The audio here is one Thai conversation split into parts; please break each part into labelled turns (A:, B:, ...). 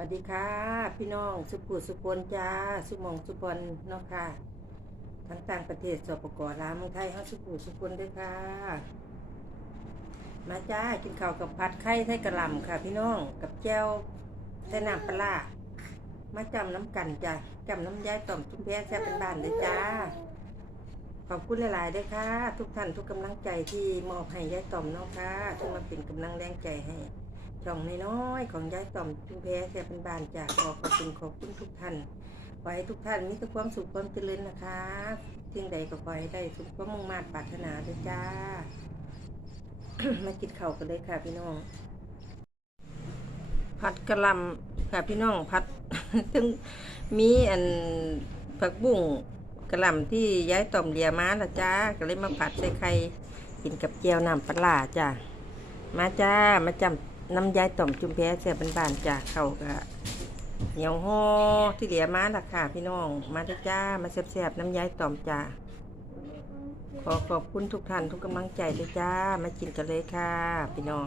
A: วัสดีค่ะ พี่น้องสุขุสุพลจ้า สุมองสุบอลเนาะค่ะ ทั้งต่างประเทศสปปลาวเมืองไทยเฮาสุขุสุพลด้วยค่ะ มาจ้ากินข้าวกับผัดไข่ไทยกระหล่ำค่ะ พี่น้องกับแจ่วไทยน้ำปลามาจำน้ำกันจ้ะจำน้ำยายต่อมจุ้มแพ้แซ่บเป็นบ้านเลยจ้า ขอบคุณหลาย ๆ ด้วยค่ะ ทุกท่านทุกกำลังใจที่มอบให้ยายต่อมเนาะค่ะที่มาเป็นกำลังแรงใจให้ ช่องน้อยๆของยายต่อมจุ้มแพ้แซ่เป็นบานจากขอขอบคุณขอบคุณทุกท่านขอให้ทุกท่านมีแต่ความสุขความเจริญนะคะสิ่งใดก็ขอให้ได้ทุกความมุ่งมั่นปรารถนาด้วยจ้า มากินข้ากันเลยค่ะพี่น้อง ผัดกระลำค่ะพี่น้องผัดซึ่งมีอันผักบุ้งกระลำที่ย้ายต่อมเลียมาละจ้า ก็เลยมาผัดใส่ไข่กินกับเจียวน้ำปลาจ้ามาจ้า มาจำ น้ำย้ายต่อมจุ่มแพ้เสียบานๆจ้าเขากะเหนียวห่อที่เหลียมาละค่ะพี่น้อง มาเด้จ้า มาแซ่บๆน้ำย้ายต่อมจ้าขอขอบคุณทุกท่านทุกกำลังใจเลยจ้า มากินกันเลยค่ะ พี่น้อง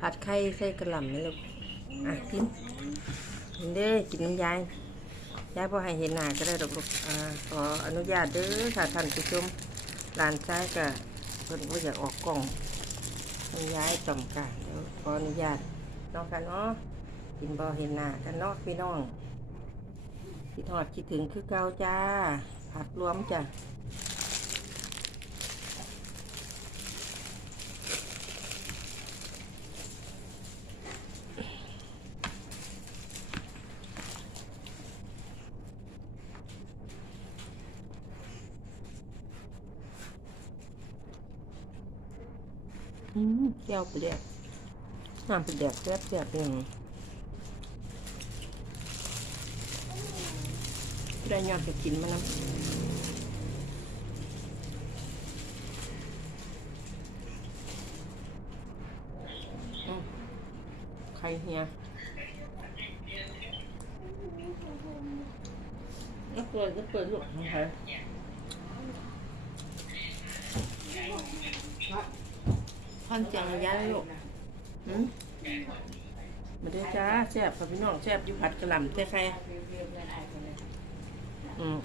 A: ผัดไข่ใส่กระหล่ำนี่ลูกอะกินกินเด้อกินน้ำยายยายพอให้เห็นหน้าก็ได้ดอกลูกอ่าขออนุญาตเด้อค่ะท่านผู้ชมหลานชายก็เพิ่นว่อยากออกกล้อง น้ำยายต่อมกาเดี๋ยวขออนุญาตน้องกันเนาะกินบอเห็นหน้ากันเนาะพี่น้องคิดทอดคิดถึงคือเก่าจ้าผัดรวมจ้ะ เจ้ยวเปลือกน้ำเปลือกเปลือกเปลือกเองได้ยอดไปกินมานะใครเฮียก็เปิดก็เปิดลูกนะคะ ครพันจังระยะเลยลูกหืมมาเด้จ้าแซ่บค่ะพี่น้องแซ่บอยู่ผัดกระหล่ำแต่ใครอืม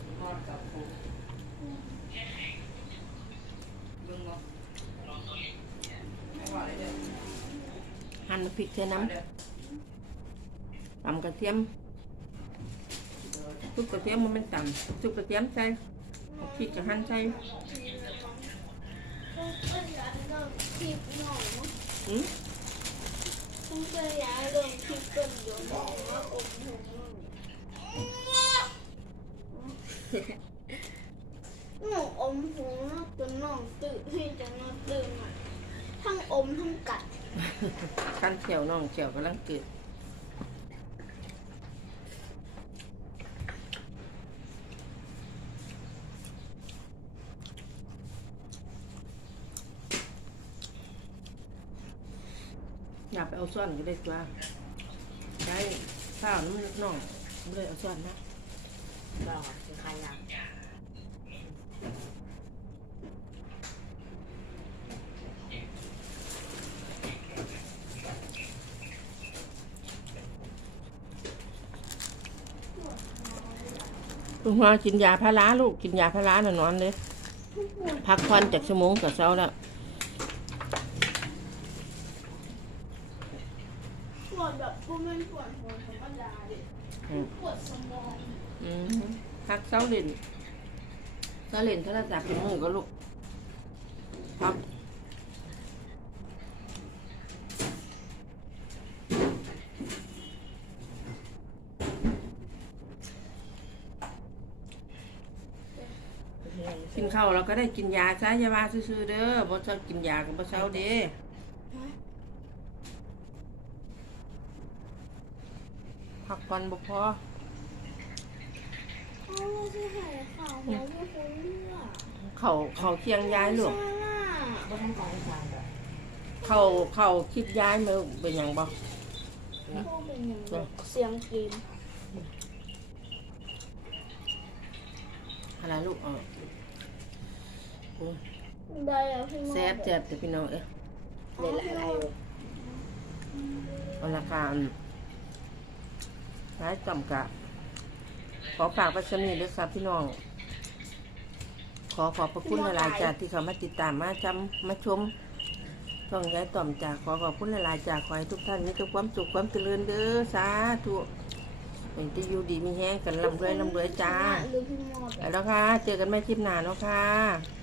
A: หั่นพริกใส่น้ำตำกระเทียมทุกกระเทียมมันเป็นตำทุกกระเทียมใส่พริกกับหั่นใส่
B: อยากลองคลิปหน่อย
A: อืม
B: ผมก็อยากลองคลิปเป็นอยู่อยว่าอมหงหนูอมหงจนน้องตื่นให้จะนอนตื่นหน่อยทั้งอมทั้งกัด
A: ขั้นเขียวน้องเขียวกำลังเกิ อยากไปเอาส่วนก็ได้จ้าได้ข้าวน้ำน้องไม่เลยเอาส่วนนะ
C: รอคือใครอะ
A: ลุงมากินยาพาราลูกกินยาพาราน่ะนอนเลยพักผ่อนจากชั่วโมงกับเช้าแล้ว
B: วดแบบผู้ไม่ปวดหัวธรรมดาเลย
A: อืม
B: ปวดสมอง
A: อืมพักเช้าเล่นเช้าเล่นโทรศัพท์เป็นมือก็ลูกพักกินข้าวเราก็ได้กินยาซะอยาว่าซื่อๆเด้อบ่เช้ากินยากับบ่เช้าเด้ พักผ่อนบ่พอ
B: เขาไม่ใช่หายข่าวเขาไม่คุ้นเรื่อง
A: เขาเขาเคียงย้ายลูก
B: ใช่น่ะ
C: ก็ต้องการทานแบบ
A: เขาเขาคิดย้ายมาเป็นอย่างบ่
B: พวกเป็นอย่างแบบเสียงเกม
A: อะไรลูกเออโอ้ย
B: ได้แล้วพี่โม
A: แซ่บแซ่บแต่พี่น้องเอ้ย
C: เล่นอะไรอยู่
A: อวันละค่ะอืม ร้ายต่ำกะ ขอฝากไว้สำนีด้วยครับพี่น้อง ขอขอบพระคุณหลายๆจากที่เขามาติดตามมาจำมาชมช่องย้ายต่อมจากขอขอบคุณหลายๆจากขอให้ทุกท่านมีแต่ความสุขความเจริญเด้อสาธุเป็นที่อยู่ดีมีแห้งกันลำรวยลำรวยจ้า
B: หรือพี่มอด
A: ไปแล้วค่ะ เจอกันไม่คลิปหน้าเนาะค่ะ
B: บ